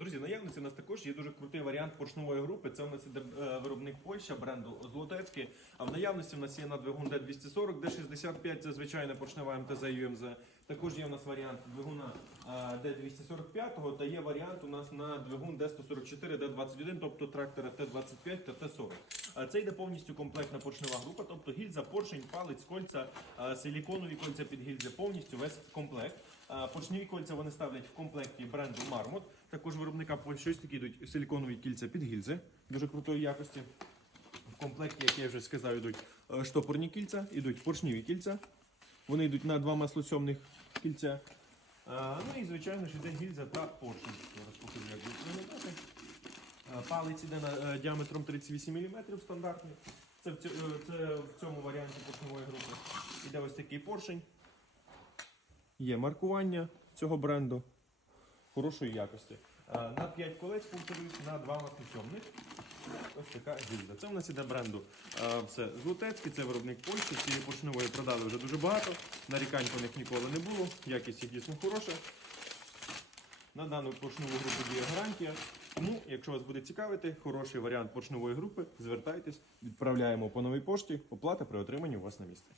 Друзі, наявності у нас також є дуже крутий варіант поршневої групи. Це у нас іде е, виробник Польща бренду Злотецький. А в наявності у нас є на двигун Д240, Д-65 це звичайна поршнева МТЗ UMZ. Також є у нас варіант двигуна е, D245 та є варіант у нас на двигун D144, D21, тобто трактора Т25 та Т40. Е, Це йде повністю комплектна поршнева група, тобто гільза, поршень, палець, кольця, силіконові кольця під гільзи, повністю весь комплект. Поршневі кольця вони ставлять в комплекті бренду Marmot. Також виробника Польщі ось такі йдуть силіконові кільця під гільзи, дуже крутої якості. В комплекті, як я вже сказав, йдуть е, штопорні кільця, йдуть поршневі кільця. Вони йдуть на два маслосьомних кільця. Е, Ну і звичайно ж іде гільза та поршень. Як Палець іде на е, діаметром 38 мм стандартний. Це в, цьо- е, це в цьому варіанті поршневої групи. Іде ось такий поршень. Є маркування цього бренду хорошої якості. На 5 колець, повторюсь, на 2 маслосьомних. Така гільза. Це в нас іде бренду. е, Все Злотецький, це виробник Польщі. Цієї поршневої продали вже дуже багато. Нарікань по них ніколи не було. Якість їх дійсно хороша. На дану поршневу групу діє гарантія. Тому, якщо вас буде цікавити, хороший варіант поршневої групи, звертайтесь, відправляємо по новій пошті, оплата при отриманні у вас на місці.